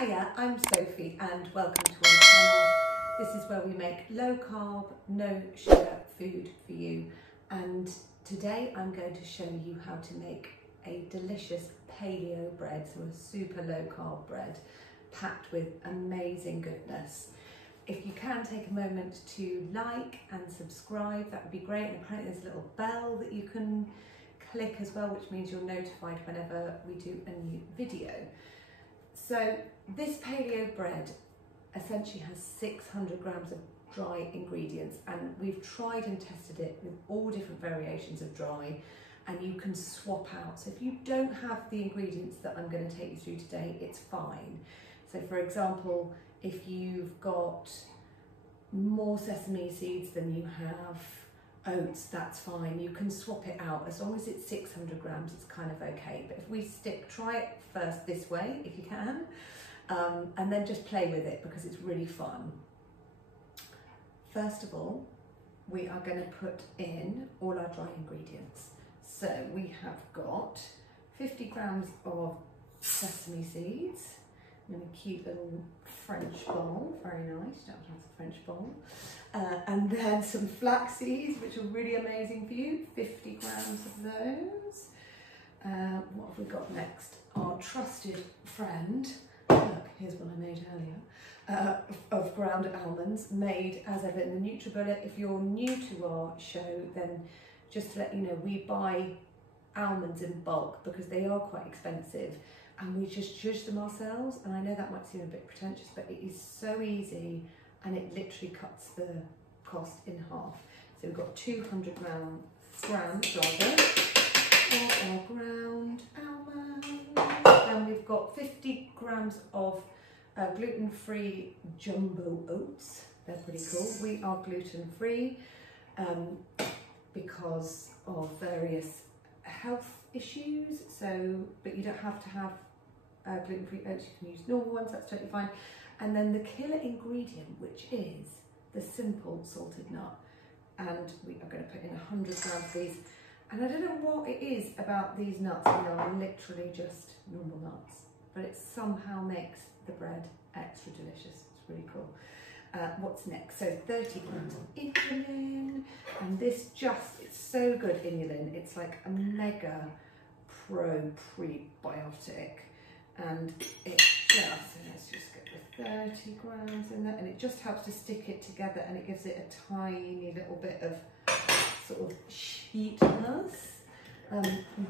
Hiya, I'm Sophie and welcome to our channel. This is where we make low carb, no sugar food for you, and today I'm going to show you how to make a delicious paleo bread, so a super low carb bread packed with amazing goodness. If you can take a moment to like and subscribe, that would be great, and apparently there's a little bell that you can click as well, which means you're notified whenever we do a new video. So this paleo bread essentially has 600 grams of dry ingredients, and we've tried and tested it with all different variations of dry, and you can swap out. So if you don't have the ingredients that I'm going to take you through today, it's fine. So for example, if you've got more sesame seeds than you have oats, that's fine. You can swap it out as long as it's 600 grams, it's kind of okay. But if we try it first this way, if you can, and then just play with it because it's really fun. First of all, we are going to put in all our dry ingredients. So we have got 50 grams of sesame seeds in a cute little French bowl, very nice, don't have to have a French bowl. And then some flax seeds, which are really amazing for you, 50 grams of those. What have we got next? Our trusted friend, look, here's one I made earlier, of ground almonds, made as ever in the NutriBullet. If you're new to our show, then just to let you know, we buy almonds in bulk because they are quite expensive, and we just judge them ourselves. And I know that might seem a bit pretentious, but it is so easy, and it literally cuts the cost in half. So we've got 200 grams of our ground almonds. Then we've got 50 grams of gluten-free jumbo oats. They're pretty cool. We are gluten-free because of various health issues. So, but you don't have to have gluten-free oats. You can use normal ones. That's totally fine. And then the killer ingredient, which is the simple salted nut. And we are going to put in 100 grams of these. And I don't know what it is about these nuts, they are literally just normal nuts, but it somehow makes the bread extra delicious. It's really cool. What's next? So 30 grams of inulin, and this it's so good, inulin. It's like a mega prebiotic, and it just, so let's just get the 30 grams in there, and it just helps to stick it together, and it gives it a tiny little bit of sort of sheetness.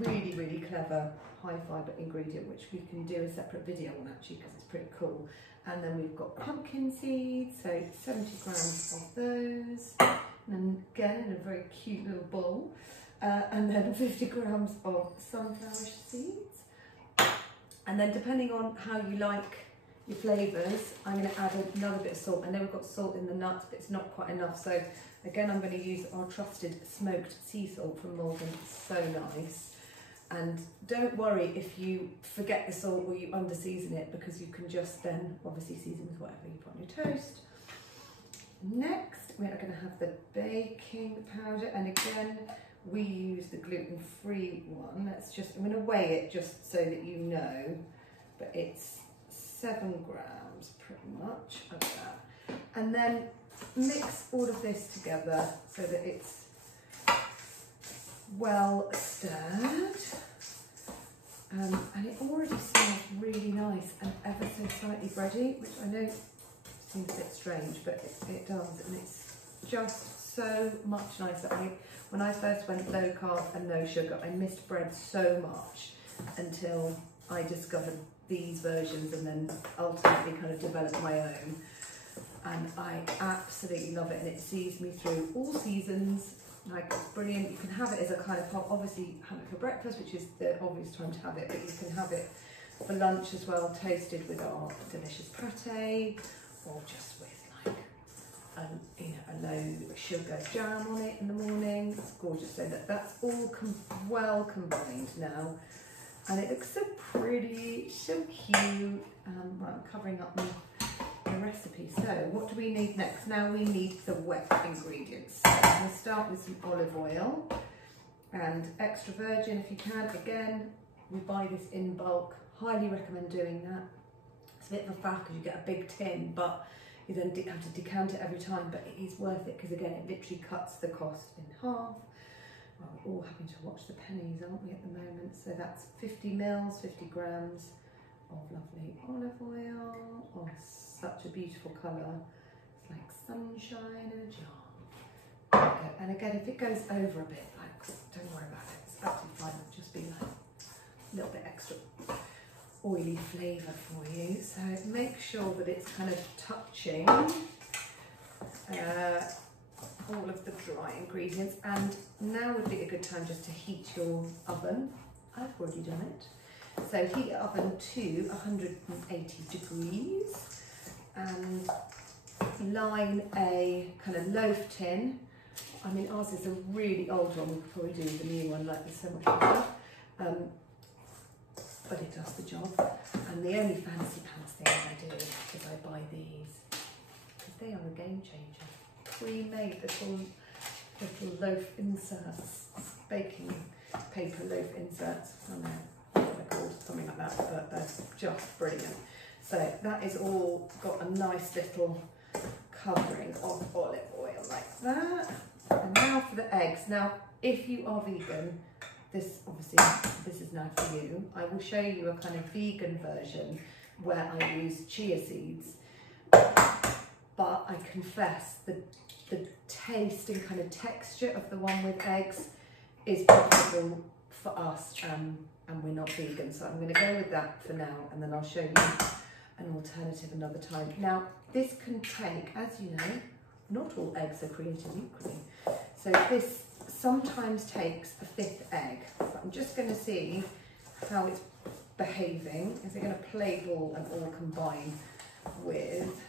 Really, really clever high fibre ingredient, which we can do a separate video on actually because it's pretty cool. And then we've got pumpkin seeds, so 70 grams of those, and again in a very cute little bowl. And then 50 grams of sunflower seeds. And then depending on how you like your flavours, I'm going to add another bit of salt. I know we've got salt in the nuts, but it's not quite enough. So again, I'm going to use our trusted smoked sea salt from Morgan. It's so nice. And don't worry if you forget the salt or you under season it, because you can just then obviously season with whatever you put on your toast. Next, we are going to have the baking powder, and again, we use the gluten-free one. I'm going to weigh it just so that you know, but it's 7 grams pretty much of that. And then mix all of this together so that it's well stirred. And it already smells really nice and ever so slightly bready, which I know seems a bit strange, but it does, and it's just so much nicer. When I first went low carb and no sugar, I missed bread so much until I discovered these versions, and then ultimately kind of developed my own. And I absolutely love it, and it sees me through all seasons. Like, it's brilliant. You can have it as a kind of, obviously have it for breakfast, which is the obvious time to have it, but you can have it for lunch as well, toasted with our delicious pate, or just with like a low sugar jam on it in the morning. It's gorgeous. So that's all well combined now, and it looks so pretty, so cute. Right, I'm covering up the recipe. So what do we need next? Now we need the wet ingredients. So I'm going to start with some olive oil, and extra virgin if you can. Again, we buy this in bulk, highly recommend doing that. a bit of a faff because you get a big tin, but you then have to decant it every time, but it is worth it because again, it literally cuts the cost in half. Well, we're all having to watch the pennies, aren't we, at the moment? So that's 50 mils, 50 grams of lovely olive oil. Oh, such a beautiful colour. It's like sunshine in a jar. Okay. And again, if it goes over a bit, like, don't worry about it. It's absolutely fine. It'll just be like a little bit extra oily flavour for you. So make sure that it's kind of touching all of the dry ingredients, and now would be a good time just to heat your oven. I've already done it. So heat your oven to 180 degrees and line a kind of loaf tin. I mean, ours is a really old one, we could probably do the new one, like there's so much better. But it does the job. And the only fancy pants thing I do is I buy these, because they are a game changer. Pre-made little loaf inserts, baking paper loaf inserts. I don't know what they're called, something like that, but they're just brilliant. So that is all got a nice little covering of olive oil like that. And now for the eggs. Now, if you are vegan, this is now for you. I will show you a kind of vegan version where I use chia seeds. But I confess the taste and kind of texture of the one with eggs is preferable for us, and we're not vegan, so I'm going to go with that for now, and then I'll show you an alternative another time. Now, this can take, as you know, not all eggs are created equally, so this sometimes takes a 5th egg, but I'm just going to see how it's behaving. Is it going to play ball and all combine with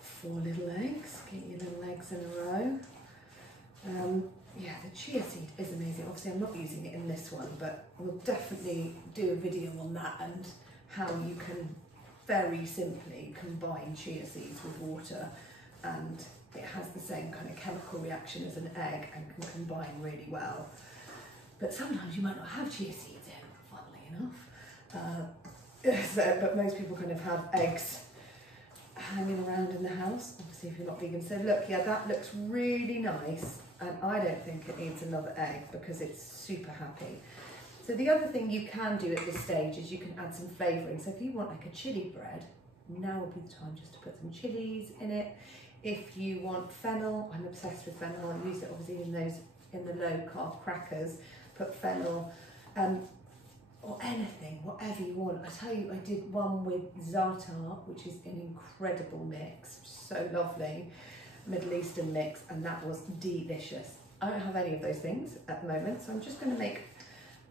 4 little eggs? Get your little eggs in a row. Yeah, the chia seed is amazing. Obviously, I'm not using it in this one, but we'll definitely do a video on that and how you can very simply combine chia seeds with water, and it has the same kind of chemical reaction as an egg and can combine really well. But sometimes you might not have chia seeds in, funnily enough. But most people kind of have eggs hanging around in the house, obviously if you're not vegan. So look, yeah, that looks really nice, and I don't think it needs another egg because it's super happy. So the other thing you can do at this stage is you can add some flavouring. So if you want like a chilli bread, now would be the time just to put some chilies in it. If you want fennel, I'm obsessed with fennel. I use it obviously in the low carb crackers. Put fennel, or anything, whatever you want. I tell you, I did one with za'atar, which is an incredible mix, so lovely, Middle Eastern mix, and that was delicious. I don't have any of those things at the moment, so I'm just going to make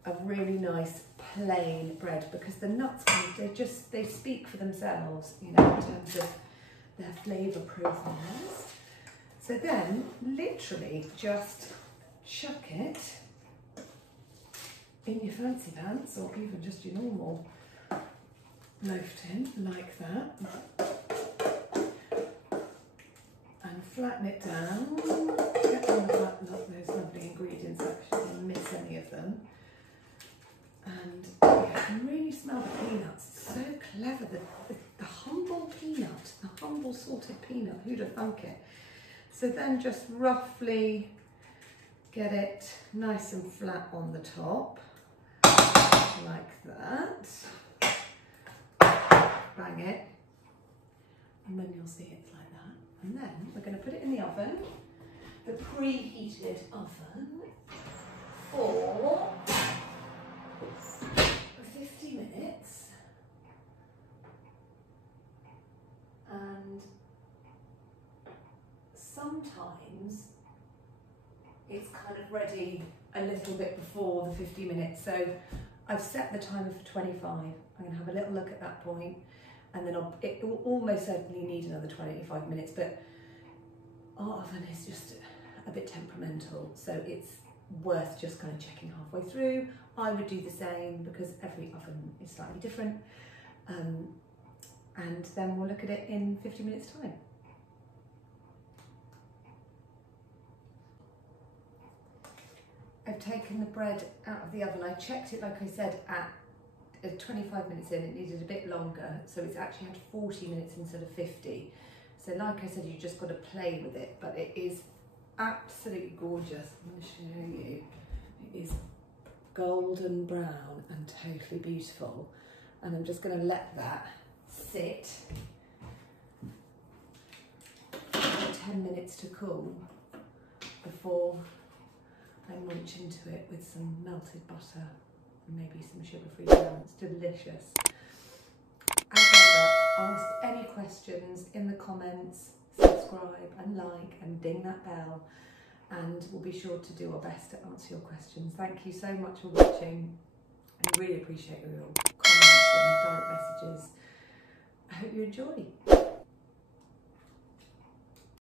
a really nice plain bread, because the nuts, they speak for themselves, you know, in terms of their flavour profiles. So then, literally, just chuck it in your fancy pants, or even just your normal loaf tin, like that, and flatten it down. Get all those lovely ingredients, actually, didn't miss any of them. And yeah, you can really smell the peanuts. It's so clever, the humble peanut, the humble salted peanut, who'd have thunk it? So then just roughly get it nice and flat on the top, like that. Bang it, and then you'll see it's like that. And then we're going to put it in the oven, the preheated oven, for 50 minutes. And sometimes it's kind of ready a little bit before the 50 minutes. So I've set the timer for 25. I'm going to have a little look at that point, and then it will almost certainly need another 25 minutes, but our oven is just a bit temperamental, so it's worth just kind of checking halfway through. I would do the same because every oven is slightly different. And then we'll look at it in 50 minutes time. I've taken the bread out of the oven. I checked it, like I said, at 25 minutes in. It needed a bit longer, so it's actually had 40 minutes instead of 50. So like I said, you just got to play with it, but it is absolutely gorgeous. I'm going to show you. It is golden brown and totally beautiful. And I'm just going to let that sit for 10 minutes to cool before I munch into it with some melted butter and maybe some sugar-free jam. It's delicious. As ever, ask any questions in the comments, subscribe and like and ding that bell, and we'll be sure to do our best to answer your questions. Thank you so much for watching. I really appreciate your comments and direct messages. I hope you enjoy.